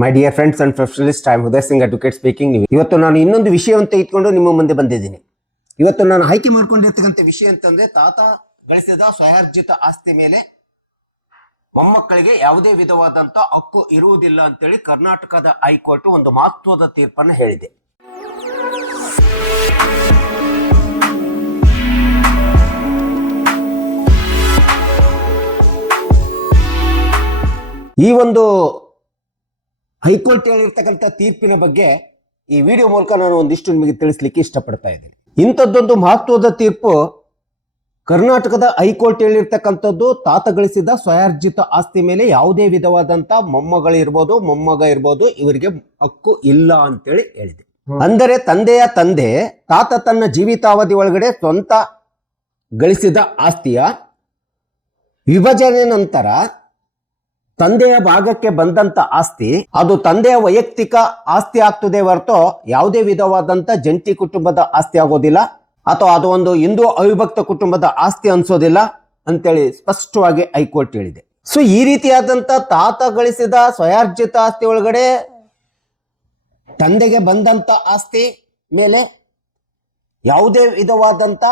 My dear friends and professionalist, I am Uday Singh advocate speaking. ಇವತ್ತು ನಾನು ಇನ್ನೊಂದು ವಿಷಯವನ್ನು ತೆಗೆದುಕೊಂಡು ನಿಮ್ಮ ಮುಂದೆ ಬಂದಿದ್ದೀನಿ. ಇವತ್ತು ನಾನು ಆಯ್ಕೆ ಮಾಡ್ಕೊಂಡಿರ್ತಕ್ಕಂಥ ವಿಷಯ ಅಂತಂದ್ರೆ, ತಾತ ಗಳಿಸಿದ ಸ್ವಯಾರ್ಜಿತ ಆಸ್ತಿ ಮೇಲೆ ಮೊಮ್ಮಕ್ಕಳಿಗೆ ಯಾವುದೇ ವಿಧವಾದಂತ ಹಕ್ಕು ಇರುವುದಿಲ್ಲ ಅಂತೇಳಿ ಕರ್ನಾಟಕದ ಹೈಕೋರ್ಟ್ ಒಂದು ಮಹತ್ವದ ತೀರ್ಪನ್ನು ಹೇಳಿದೆ. ಈ ಒಂದು ಹೈಕೋರ್ಟ್ ಹೇಳಿರ್ತಕ್ಕಂಥ ತೀರ್ಪಿನ ಬಗ್ಗೆ ಈ ವಿಡಿಯೋ ಮೂಲಕ ನಾನು ಒಂದಿಷ್ಟು ನಿಮಗೆ ತಿಳಿಸ್ಲಿಕ್ಕೆ ಇಷ್ಟಪಡ್ತಾ ಇದ್ದೀನಿ. ಇಂಥದ್ದೊಂದು ಮಹತ್ವದ ತೀರ್ಪು ಕರ್ನಾಟಕದ ಹೈಕೋರ್ಟ್ ಹೇಳಿರ್ತಕ್ಕಂಥದ್ದು, ತಾತ ಗಳಿಸಿದ ಸ್ವಯಾರ್ಜಿತ ಆಸ್ತಿ ಮೇಲೆ ಯಾವುದೇ ವಿಧವಾದಂತ ಮೊಮ್ಮಗಳಿರ್ಬೋದು ಮೊಮ್ಮಗ ಇರ್ಬೋದು ಇವರಿಗೆ ಹಕ್ಕು ಇಲ್ಲ ಅಂತೇಳಿ ಹೇಳಿದೆ. ಅಂದರೆ ತಂದೆಯ ತಂದೆ ತಾತ ತನ್ನ ಜೀವಿತಾವಧಿ ಒಳಗಡೆ ಸ್ವಂತ ಗಳಿಸಿದ ಆಸ್ತಿಯ ವಿಭಜನೆ ನಂತರ ತಂದೆಯ ಭಾಗಕ್ಕೆ ಬಂದಂತ ಆಸ್ತಿ ಅದು ತಂದೆಯ ವೈಯಕ್ತಿಕ ಆಸ್ತಿ ಆಗ್ತದೆ ಹೊರತು ಯಾವುದೇ ವಿಧವಾದಂತ ಜಂಟಿ ಕುಟುಂಬದ ಆಸ್ತಿ ಆಗೋದಿಲ್ಲ, ಅಥವಾ ಅದು ಒಂದು ಹಿಂದೂ ಅವಿಭಕ್ತ ಕುಟುಂಬದ ಆಸ್ತಿ ಅನ್ಸೋದಿಲ್ಲ ಅಂತೇಳಿ ಸ್ಪಷ್ಟವಾಗಿ ಹೈಕೋರ್ಟ್ ಹೇಳಿದೆ. ಸೊ ಈ ರೀತಿಯಾದಂತ ತಾತ ಗಳಿಸಿದ ಸ್ವಯಾರ್ಜಿತ ಆಸ್ತಿ ಒಳಗಡೆ ತಂದೆಗೆ ಬಂದಂತ ಆಸ್ತಿ ಮೇಲೆ ಯಾವುದೇ ವಿಧವಾದಂತ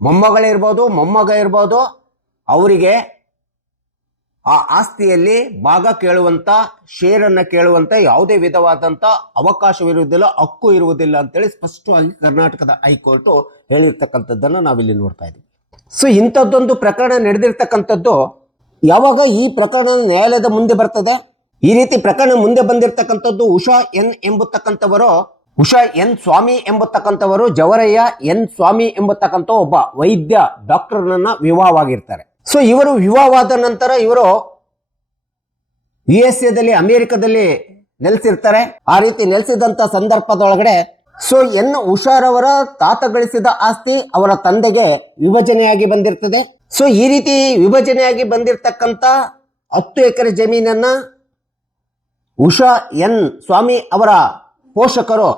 ಮೊಮ್ಮಗಳಿರ್ಬೋದು ಮೊಮ್ಮಗ ಇರ್ಬೋದು ಅವರಿಗೆ ಆ ಆಸ್ತಿಯಲ್ಲಿ ಭಾಗ ಕೇಳುವಂತ, ಶೇರನ್ನ ಕೇಳುವಂತ ಯಾವುದೇ ವಿಧವಾದಂತ ಅವಕಾಶವಿರುವುದಿಲ್ಲ, ಹಕ್ಕು ಇರುವುದಿಲ್ಲ ಅಂತೇಳಿ ಸ್ಪಷ್ಟವಾಗಿ ಕರ್ನಾಟಕದ ಹೈಕೋರ್ಟ್ ಹೇಳಿರ್ತಕ್ಕಂಥದ್ದನ್ನು ನಾವಿಲ್ಲಿ ನೋಡ್ತಾ ಇದ್ದೀವಿ. ಸೊ ಇಂಥದ್ದೊಂದು ಪ್ರಕರಣ ನಡೆದಿರ್ತಕ್ಕಂಥದ್ದು ಯಾವಾಗ ಈ ಪ್ರಕರಣ ನ್ಯಾಯಾಲಯದ ಮುಂದೆ ಬರ್ತದೆ, ಈ ರೀತಿ ಪ್ರಕರಣ ಮುಂದೆ ಬಂದಿರತಕ್ಕಂಥದ್ದು ಉಷಾ ಎನ್ ಎಂಬತಕ್ಕಂಥವರು, ಉಷಾ ಎನ್ ಸ್ವಾಮಿ ಎಂಬತಕ್ಕಂಥವರು ಜವರಯ್ಯ ಎನ್ ಸ್ವಾಮಿ ಎಂಬತಕ್ಕಂಥ ಒಬ್ಬ ವೈದ್ಯ ಡಾಕ್ಟರ್ನನ್ನ ವಿವಾಹವಾಗಿರ್ತಾರೆ. ಸೊ ಇವರು ವಿವಾಹವಾದ ನಂತರ ಇವರು USA ಅಮೆರಿಕದಲ್ಲಿ ನೆಲೆಸಿರ್ತಾರೆ. ಆ ರೀತಿ ನೆಲೆಸಿದಂತ ಸಂದರ್ಭದೊಳಗಡೆ ಸೊ ಉಷಾರವರ ತಾತ ಗಳಿಸಿದ ಆಸ್ತಿ ಅವರ ತಂದೆಗೆ ವಿಭಜನೆಯಾಗಿ ಬಂದಿರ್ತದೆ. ಸೊ ಈ ರೀತಿ ವಿಭಜನೆಯಾಗಿ ಬಂದಿರತಕ್ಕಂತ 10 ಎಕರೆ ಜಮೀನನ್ನ ಉಷಾ ಎನ್ ಸ್ವಾಮಿ ಅವರ ಪೋಷಕರು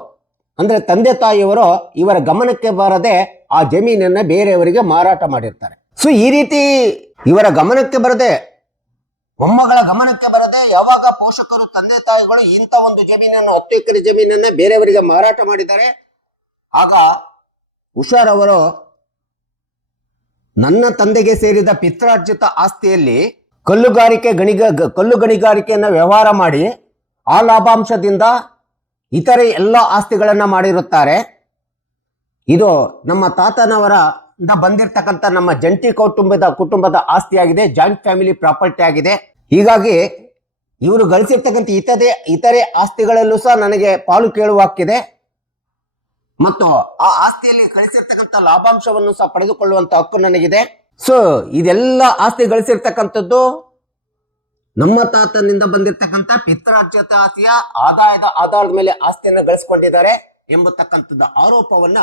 ಅಂದ್ರೆ ತಂದೆ ತಾಯಿಯವರು ಇವರ ಗಮನಕ್ಕೆ ಬಾರದೆ ಆ ಜಮೀನನ್ನ ಬೇರೆಯವರಿಗೆ ಮಾರಾಟ ಮಾಡಿರ್ತಾರೆ. ಸೊ ಈ ರೀತಿ ಇವರ ಗಮನಕ್ಕೆ ಬರದೆ, ಮೊಮ್ಮಗಳ ಗಮನಕ್ಕೆ ಬರದೆ ಯಾವಾಗ ಪೋಷಕರು ತಂದೆ ತಾಯಿಗಳು ಇಂಥ ಒಂದು ಜಮೀನನ್ನು 10 ಎಕರೆ ಜಮೀನನ್ನ ಬೇರೆಯವರಿಗೆ ಮಾರಾಟ ಮಾಡಿದ್ದಾರೆ, ಆಗ ಉಷಾರವರು ನನ್ನ ತಂದೆಗೆ ಸೇರಿದ ಪಿತ್ರಾರ್ಜಿತ ಆಸ್ತಿಯಲ್ಲಿ ಕಲ್ಲು ಗಣಿಗಾರಿಕೆಯನ್ನ ವ್ಯವಹಾರ ಮಾಡಿ ಆ ಲಾಭಾಂಶದಿಂದ ಇತರೆ ಎಲ್ಲ ಆಸ್ತಿಗಳನ್ನ ಮಾಡಿರುತ್ತಾರೆ. ಇದು ನಮ್ಮ ತಾತನವರ ಬಂದಿರತಕ್ಕಂಥ ನಮ್ಮ ಜಂಟಿ ಕುಟುಂಬದ ಆಸ್ತಿ ಆಗಿದೆ, ಜಾಯಿಂಟ್ ಫ್ಯಾಮಿಲಿ ಪ್ರಾಪರ್ಟಿ ಆಗಿದೆ. ಹೀಗಾಗಿ ಇವರು ಗಳಿಸಿರ್ತಕ್ಕಂಥ ಇತರೆ ಆಸ್ತಿಗಳಲ್ಲೂ ಸಹ ನನಗೆ ಪಾಲು ಕೇಳುವ ಹಕ್ಕಿದೆ ಮತ್ತು ಆ ಆಸ್ತಿಯಲ್ಲಿ ಗಳಿಸಿರ್ತಕ್ಕಂಥ ಲಾಭಾಂಶವನ್ನು ಸಹ ಪಡೆದುಕೊಳ್ಳುವಂತ ಹಕ್ಕು ನನಗಿದೆ. ಸೊ ಇದೆಲ್ಲ ಆಸ್ತಿ ಗಳಿಸಿರ್ತಕ್ಕಂಥದ್ದು ನಮ್ಮ ತಾತನಿಂದ ಬಂದಿರತಕ್ಕಂಥ ಪಿತ್ರಾರ್ಜಿತ ಆಸ್ತಿಯ ಆದಾಯದ ಆಧಾರದ ಮೇಲೆ ಆಸ್ತಿಯನ್ನು ಗಳಿಸಿಕೊಂಡಿದ್ದಾರೆ ಎಂಬತಕ್ಕಂಥದ್ದು ಆರೋಪವನ್ನ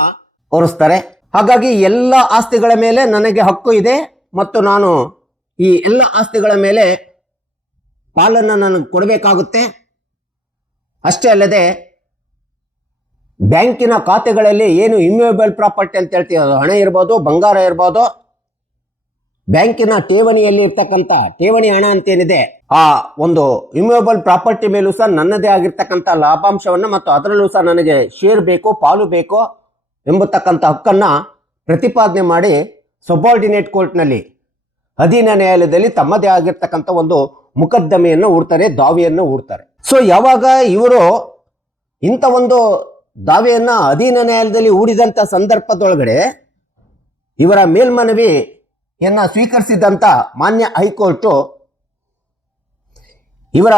ಹೊರಿಸ್ತಾರೆ. ಹಾಗಾಗಿ ಎಲ್ಲ ಆಸ್ತಿಗಳ ಮೇಲೆ ನನಗೆ ಹಕ್ಕು ಇದೆ ಮತ್ತು ನಾನು ಈ ಎಲ್ಲ ಆಸ್ತಿಗಳ ಮೇಲೆ ಪಾಲನ್ನು ನನಗೆ ಕೊಡಬೇಕಾಗುತ್ತೆ. ಅಷ್ಟೇ ಅಲ್ಲದೆ ಬ್ಯಾಂಕಿನ ಖಾತೆಗಳಲ್ಲಿ ಏನು ಇಮ್ಯೂಯಬಲ್ ಪ್ರಾಪರ್ಟಿ ಅಂತ ಹೇಳ್ತೀವಿ, ಅದು ಹಣ ಇರ್ಬೋದು, ಬಂಗಾರ ಇರ್ಬೋದು, ಬ್ಯಾಂಕಿನ ಠೇವಣಿಯಲ್ಲಿ ಇರ್ತಕ್ಕಂಥ ಠೇವಣಿ ಹಣ ಅಂತೇನಿದೆ ಆ ಒಂದು ಇಮ್ಯೂಯಬಲ್ ಪ್ರಾಪರ್ಟಿ ಮೇಲೂ ಸಹ ನನ್ನದೇ ಆಗಿರ್ತಕ್ಕಂಥ ಲಾಭಾಂಶವನ್ನು ಮತ್ತು ಅದರಲ್ಲೂ ಸಹ ನನಗೆ ಶೇರ್ ಬೇಕು, ಪಾಲು ಬೇಕು ಎಂಬತಕ್ಕಂಥ ಹಕ್ಕನ್ನ ಪ್ರತಿಪಾದನೆ ಮಾಡಿ ಸಬಾರ್ಡಿನೇಟ್ ಕೋರ್ಟ್ನಲ್ಲಿ ಅಧೀನ ನ್ಯಾಯಾಲಯದಲ್ಲಿ ತಮ್ಮದೇ ಆಗಿರ್ತಕ್ಕಂಥ ಒಂದು ಮುಕದ್ದಮೆಯನ್ನು ಹೂಡ್ತಾರೆ, ದಾವೆಯನ್ನು ಹೂಡ್ತಾರೆ. ಸೊ ಯಾವಾಗ ಇವರು ಇಂಥ ಒಂದು ದಾವೆಯನ್ನ ಅಧೀನ ನ್ಯಾಯಾಲಯದಲ್ಲಿ ಹೂಡಿದಂಥ ಸಂದರ್ಭದೊಳಗಡೆ ಇವರ ಮೇಲ್ಮನವಿಯನ್ನ ಸ್ವೀಕರಿಸಿದಂಥ ಮಾನ್ಯ ಹೈಕೋರ್ಟು ಇವರ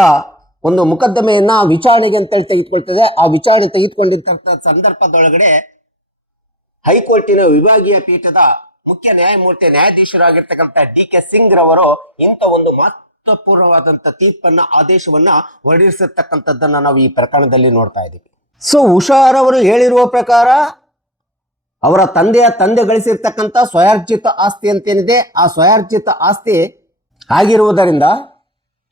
ಒಂದು ಮುಕದ್ದಮೆಯನ್ನ ವಿಚಾರಣೆಗೆ ಅಂತೇಳಿ ತೆಗೆದುಕೊಳ್ತದೆ. ಆ ವಿಚಾರಣೆ ತೆಗೆದುಕೊಂಡಿದ್ದಂಥ ಸಂದರ್ಭದೊಳಗಡೆ ಹೈಕೋರ್ಟಿನ ವಿಭಾಗೀಯ ಪೀಠದ ಮುಖ್ಯ ನ್ಯಾಯಾಧೀಶರಾಗಿರ್ತಕ್ಕಂಥ DK ಸಿಂಗ್ ರವರು ಇಂಥ ಒಂದು ಮಹತ್ವಪೂರ್ಣವಾದಂತ ತೀರ್ಪನ್ನ ಆದೇಶವನ್ನ ಹೊರಡಿಸಿರ್ತಕ್ಕಂಥದ್ದನ್ನ ನಾವು ಈ ಪ್ರಕರಣದಲ್ಲಿ ನೋಡ್ತಾ ಇದ್ದೀವಿ. ಸೊ ಉಷಾರವರು ಹೇಳಿರುವ ಪ್ರಕಾರ ಅವರ ತಂದೆ ಗಳಿಸಿರ್ತಕ್ಕಂಥ ಸ್ವಯಾರ್ಜಿತ ಆಸ್ತಿ ಅಂತೇನಿದೆ, ಆ ಸ್ವಯಾರ್ಜಿತ ಆಸ್ತಿ ಆಗಿರುವುದರಿಂದ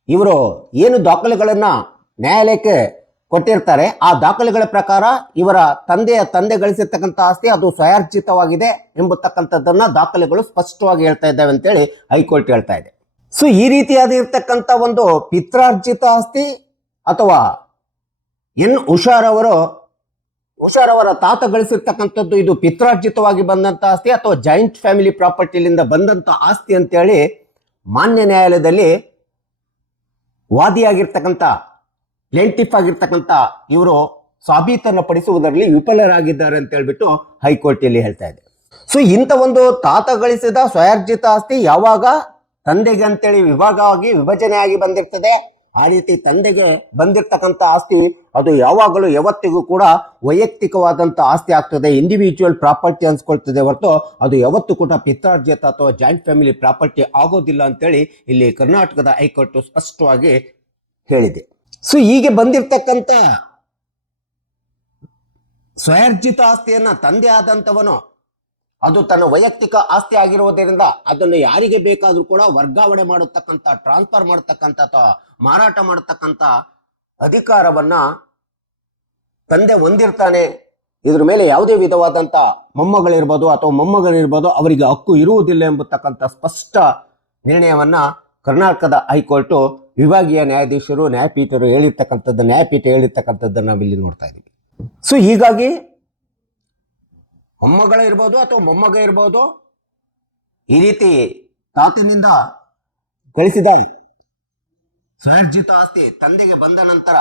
ಇವರು ಏನು ದಾಖಲೆಗಳನ್ನ ನ್ಯಾಯಾಲಯಕ್ಕೆ ಕೊಟ್ಟಿರ್ತಾರೆ, ಆ ದಾಖಲೆಗಳ ಪ್ರಕಾರ ಇವರ ತಂದೆ ಗಳಿಸಿರ್ತಕ್ಕಂಥ ಆಸ್ತಿ ಅದು ಸ್ವಯಾರ್ಜಿತವಾಗಿದೆ ಎಂಬತಕ್ಕಂಥದ್ದನ್ನ ದಾಖಲೆಗಳು ಸ್ಪಷ್ಟವಾಗಿ ಹೇಳ್ತಾ ಇದ್ದಾವೆ ಅಂತೇಳಿ ಹೈಕೋರ್ಟ್ ಹೇಳ್ತಾ ಇದೆ. ಸೊ ಈ ರೀತಿಯಾದ ಇರ್ತಕ್ಕಂಥ ಒಂದು ಪಿತ್ರಾರ್ಜಿತ ಆಸ್ತಿ ಅಥವಾ ಎನ್ ಉಷಾರವರ ತಾತ ಗಳಿಸಿರ್ತಕ್ಕಂಥದ್ದು ಇದು ಪಿತ್ರಾರ್ಜಿತವಾಗಿ ಬಂದಂತ ಆಸ್ತಿ ಅಥವಾ ಜಾಯಿಂಟ್ ಫ್ಯಾಮಿಲಿ ಪ್ರಾಪರ್ಟಿಲಿಂದ ಬಂದಂತ ಆಸ್ತಿ ಅಂತೇಳಿ ಮಾನ್ಯ ನ್ಯಾಯಾಲಯದಲ್ಲಿ ವಾದಿಯಾಗಿರ್ತಕ್ಕಂಥ ಪ್ಲೇಂಟಿಫ್ ಆಗಿರ್ತಕ್ಕಂಥ ಇವರು ಸಾಬೀತನ್ನು ಪಡಿಸುವುದರಲ್ಲಿ ವಿಫಲರಾಗಿದ್ದಾರೆ ಅಂತ ಹೇಳ್ಬಿಟ್ಟು ಹೈಕೋರ್ಟಲ್ಲಿ ಹೇಳ್ತಾ ಇದೆ. ಸೊ ಇಂಥ ಒಂದು ತಾತ ಗಳಿಸಿದ ಸ್ವಯಾರ್ಜಿತ ಆಸ್ತಿ ಯಾವಾಗ ತಂದೆಗೆ ಅಂತೇಳಿ ವಿಭಜನೆಯಾಗಿ ಬಂದಿರ್ತದೆ, ಆ ರೀತಿ ತಂದೆಗೆ ಬಂದಿರತಕ್ಕಂಥ ಆಸ್ತಿ ಅದು ಯಾವಾಗಲೂ ಯಾವತ್ತಿಗೂ ಕೂಡ ವೈಯಕ್ತಿಕವಾದಂಥ ಆಸ್ತಿ ಆಗ್ತದೆ, ಇಂಡಿವಿಜುವಲ್ ಪ್ರಾಪರ್ಟಿ ಅನ್ಸ್ಕೊಳ್ತದೆ ಹೊರತು ಅದು ಯಾವತ್ತೂ ಕೂಡ ಪಿತ್ರಾರ್ಜಿತ ಅಥವಾ ಜಾಯಿಂಟ್ ಫ್ಯಾಮಿಲಿ ಪ್ರಾಪರ್ಟಿ ಆಗೋದಿಲ್ಲ ಅಂತೇಳಿ ಇಲ್ಲಿ ಕರ್ನಾಟಕದ ಹೈಕೋರ್ಟ್ ಸ್ಪಷ್ಟವಾಗಿ ಹೇಳಿದೆ. ಸೊ ಹೀಗೆ ಬಂದಿರತಕ್ಕಂಥ ಸ್ವಯಾರ್ಜಿತ ಆಸ್ತಿಯನ್ನ ತಂದೆ ಆದಂಥವನು ಅದು ತನ್ನ ವೈಯಕ್ತಿಕ ಆಸ್ತಿ ಆಗಿರುವುದರಿಂದ ಅದನ್ನು ಯಾರಿಗೆ ಬೇಕಾದ್ರೂ ಕೂಡ ವರ್ಗಾವಣೆ ಮಾಡತಕ್ಕಂಥ, ಟ್ರಾನ್ಸ್ಫರ್ ಮಾಡತಕ್ಕಂಥ ಅಥವಾ ಮಾರಾಟ ಮಾಡತಕ್ಕಂಥ ಅಧಿಕಾರವನ್ನ ತಂದೆ ಹೊಂದಿರ್ತಾನೆ. ಇದ್ರ ಮೇಲೆ ಯಾವುದೇ ವಿಧವಾದಂಥ ಮೊಮ್ಮಗಳಿರ್ಬೋದು ಅಥವಾ ಮೊಮ್ಮಗನಿರ್ಬೋದು ಅವರಿಗೆ ಹಕ್ಕು ಇರುವುದಿಲ್ಲ ಎಂಬತಕ್ಕಂಥ ಸ್ಪಷ್ಟ ನಿರ್ಣಯವನ್ನ ಕರ್ನಾಟಕದ ಹೈಕೋರ್ಟು ವಿಭಾಗೀಯ ನ್ಯಾಯಾಧೀಶರು ನ್ಯಾಯಪೀಠ ಹೇಳಿರ್ತಕ್ಕಂಥದ್ದನ್ನು ನಾವಿಲ್ಲಿ ನೋಡ್ತಾ ಇದ್ದೀವಿ. ಸೊ ಹೀಗಾಗಿ ಮೊಮ್ಮಗಳ ಇರ್ಬೋದು ಅಥವಾ ಮೊಮ್ಮಗ ಇರ್ಬೋದು, ಈ ರೀತಿ ತಾತನಿಂದ ಗಳಿಸಿದ ಸ್ವಯಾರ್ಜಿತ ಆಸ್ತಿ ತಂದೆಗೆ ಬಂದ ನಂತರ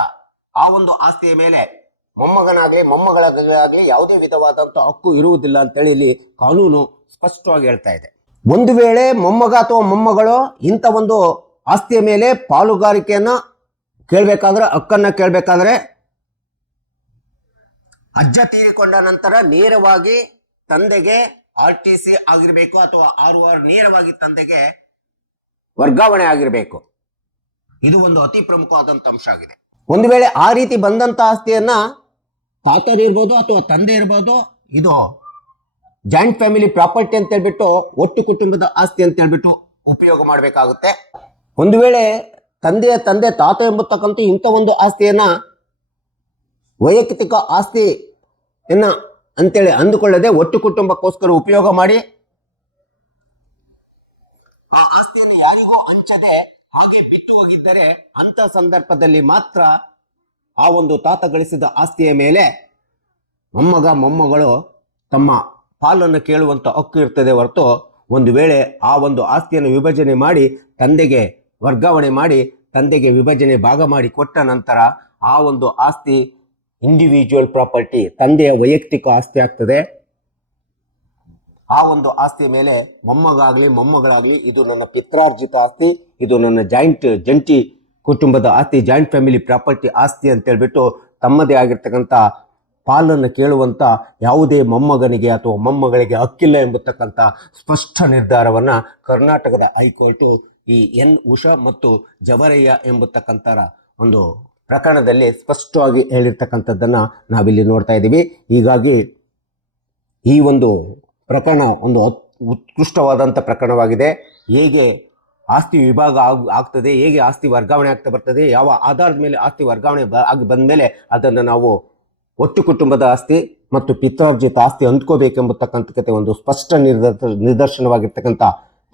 ಆ ಒಂದು ಆಸ್ತಿಯ ಮೇಲೆ ಮೊಮ್ಮಗಳಾಗಲಿ ಯಾವುದೇ ವಿಧವಾದಂಥ ಹಕ್ಕು ಇರುವುದಿಲ್ಲ ಅಂತೇಳಿ ಇಲ್ಲಿ ಕಾನೂನು ಸ್ಪಷ್ಟವಾಗಿ ಹೇಳ್ತಾ ಇದೆ. ಒಂದು ವೇಳೆ ಮೊಮ್ಮಗ ಅಥವಾ ಮೊಮ್ಮಗಳು ಇಂಥ ಒಂದು ಆಸ್ತಿಯ ಮೇಲೆ ಪಾಲುಗಾರಿಕೆಯನ್ನ ಕೇಳಬೇಕಾದ್ರೆ, ಹಕ್ಕನ್ನ ಕೇಳಬೇಕಾದ್ರೆ ಅಜ್ಜ ತೀರಿಕೊಂಡ ನಂತರ ನೇರವಾಗಿ ತಂದೆಗೆ RTC ಆಗಿರಬೇಕು ಅಥವಾ ROR ನೇರವಾಗಿ ತಂದೆಗೆ ವರ್ಗಾವಣೆ ಆಗಿರಬೇಕು. ಇದು ಒಂದು ಅತಿ ಪ್ರಮುಖವಾದಂತ ಅಂಶ ಆಗಿದೆ. ಒಂದು ವೇಳೆ ಆ ರೀತಿ ಬಂದಂತ ಆಸ್ತಿಯನ್ನ ತಾತರಿರ್ಬೋದು ಅಥವಾ ತಂದೆ ಇರ್ಬೋದು, ಇದು ಜಾಯಿಂಟ್ ಫ್ಯಾಮಿಲಿ ಪ್ರಾಪರ್ಟಿ ಅಂತ ಹೇಳ್ಬಿಟ್ಟು ಒಟ್ಟು ಕುಟುಂಬದ ಆಸ್ತಿ ಅಂತ ಹೇಳ್ಬಿಟ್ಟು ಉಪಯೋಗ ಮಾಡಬೇಕಾಗುತ್ತೆ. ಒಂದು ವೇಳೆ ತಂದೆ ತಾತ ಎಂಬತಕ್ಕಂಥ ಇಂಥ ಒಂದು ಆಸ್ತಿಯನ್ನ ವೈಯಕ್ತಿಕ ಆಸ್ತಿ ಅಂತೇಳಿ ಅಂದುಕೊಳ್ಳದೆ ಒಟ್ಟು ಕುಟುಂಬಕ್ಕೋಸ್ಕರ ಉಪಯೋಗ ಮಾಡಿ ಆ ಆಸ್ತಿಯನ್ನು ಯಾರಿಗೂ ಹಂಚದೆ ಹಾಗೆ ಬಿಟ್ಟು ಹೋಗಿದ್ದರೆ ಅಂತ ಸಂದರ್ಭದಲ್ಲಿ ಮಾತ್ರ ಆ ಒಂದು ತಾತ ಗಳಿಸಿದ ಆಸ್ತಿಯ ಮೇಲೆ ಮೊಮ್ಮಗಳು ತಮ್ಮ ಪಾಲನ್ನು ಕೇಳುವಂತ ಹಕ್ಕು ಇರ್ತದೆ ಹೊರತು, ಒಂದು ವೇಳೆ ಆ ಒಂದು ಆಸ್ತಿಯನ್ನು ವಿಭಜನೆ ಮಾಡಿ ತಂದೆಗೆ ವರ್ಗಾವಣೆ ಮಾಡಿ ತಂದೆಗೆ ವಿಭಜನೆ ಭಾಗ ಮಾಡಿ ಕೊಟ್ಟ ನಂತರ ಆ ಒಂದು ಆಸ್ತಿ ಇಂಡಿವಿಜುವಲ್ ಪ್ರಾಪರ್ಟಿ, ತಂದೆಯ ವೈಯಕ್ತಿಕ ಆಸ್ತಿ ಆಗ್ತದೆ. ಆ ಒಂದು ಆಸ್ತಿ ಮೇಲೆ ಮೊಮ್ಮಗಳಾಗ್ಲಿ ಇದು ನನ್ನ ಪಿತ್ರಾರ್ಜಿತ ಆಸ್ತಿ, ಇದು ನನ್ನ ಜಂಟಿ ಕುಟುಂಬದ ಆಸ್ತಿ, ಜಾಯಿಂಟ್ ಫ್ಯಾಮಿಲಿ ಪ್ರಾಪರ್ಟಿ ಆಸ್ತಿ ಅಂತ ಹೇಳ್ಬಿಟ್ಟು ತಮ್ಮದೇ ಆಗಿರ್ತಕ್ಕಂಥ ಪಾಲನ್ನು ಕೇಳುವಂತ ಯಾವುದೇ ಮೊಮ್ಮಗನಿಗೆ ಅಥವಾ ಮೊಮ್ಮಗಳಿಗೆ ಹಕ್ಕಿಲ್ಲ ಎಂಬತಕ್ಕಂಥ ಸ್ಪಷ್ಟ ನಿರ್ಧಾರವನ್ನ ಕರ್ನಾಟಕದ ಹೈಕೋರ್ಟ್ ಈ ಎನ್ ಉಷಾ ಮತ್ತು ಜವರಯ್ಯ ಎಂಬತಕ್ಕಂಥ ಒಂದು ಪ್ರಕರಣದಲ್ಲಿ ಸ್ಪಷ್ಟವಾಗಿ ಹೇಳಿರ್ತಕ್ಕಂಥದ್ದನ್ನ ನಾವಿಲ್ಲಿ ನೋಡ್ತಾ ಇದ್ದೀವಿ. ಹೀಗಾಗಿ ಈ ಒಂದು ಪ್ರಕರಣ ಒಂದು ಉತ್ಕೃಷ್ಟವಾದಂಥ ಪ್ರಕರಣವಾಗಿದೆ. ಹೇಗೆ ಆಸ್ತಿ ವಿಭಾಗ ಆಗ್ತದೆ, ಹೇಗೆ ಆಸ್ತಿ ವರ್ಗಾವಣೆ ಆಗ್ತಾ ಬರ್ತದೆ, ಯಾವ ಆಧಾರದ ಮೇಲೆ ಆಸ್ತಿ ವರ್ಗಾವಣೆ ಆಗಿ ಬಂದ ಮೇಲೆ ಅದನ್ನು ನಾವು ಒಟ್ಟು ಕುಟುಂಬದ ಆಸ್ತಿ ಮತ್ತು ಪಿತ್ರಾರ್ಜಿತ ಆಸ್ತಿ ಅಂದ್ಕೋಬೇಕೆಂಬತಕ್ಕಂಥ ಒಂದು ಸ್ಪಷ್ಟ ನಿದರ್ಶನವಾಗಿರ್ತಕ್ಕಂಥ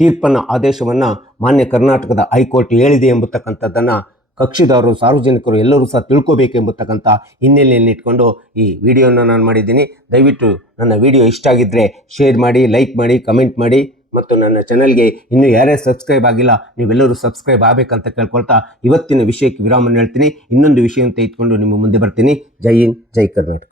ತೀರ್ಪನ್ನ ಆದೇಶವನ್ನ ಮಾನ್ಯ ಕರ್ನಾಟಕದ ಹೈಕೋರ್ಟ್ ಹೇಳಿದೆ ಎಂಬತಕ್ಕಂಥದ್ದನ್ನ ಕಕ್ಷಿದಾರರು, ಸಾರ್ವಜನಿಕರು ಎಲ್ಲರೂ ಸಹ ತಿಳ್ಕೋಬೇಕೆಂಬತಕ್ಕಂಥ ಹಿನ್ನೆಲೆಯಲ್ಲಿ ಇಟ್ಕೊಂಡು ಈ ವಿಡಿಯೋನ ನಾನು ಮಾಡಿದ್ದೀನಿ. ದಯವಿಟ್ಟು ನನ್ನ ವಿಡಿಯೋ ಇಷ್ಟ ಆಗಿದ್ದರೆ ಶೇರ್ ಮಾಡಿ, ಲೈಕ್ ಮಾಡಿ, ಕಮೆಂಟ್ ಮಾಡಿ ಮತ್ತು ನನ್ನ ಚಾನಲ್ಗೆ ಇನ್ನೂ ಯಾರ್ಯಾರು ಸಬ್ಸ್ಕ್ರೈಬ್ ಆಗಿಲ್ಲ ನೀವೆಲ್ಲರೂ ಸಬ್ಸ್ಕ್ರೈಬ್ ಆಗಬೇಕಂತ ಕೇಳ್ಕೊಳ್ತಾ ಇವತ್ತಿನ ವಿಷಯಕ್ಕೆ ವಿರಾಮವನ್ನು ಹೇಳ್ತೀನಿ. ಇನ್ನೊಂದು ವಿಷಯ ಅಂತ ಇಟ್ಕೊಂಡು ನಿಮ್ಮ ಮುಂದೆ ಬರ್ತೀನಿ. ಜೈ ಹಿಂದ್, ಜೈ ಕರ್ನಾಟಕ.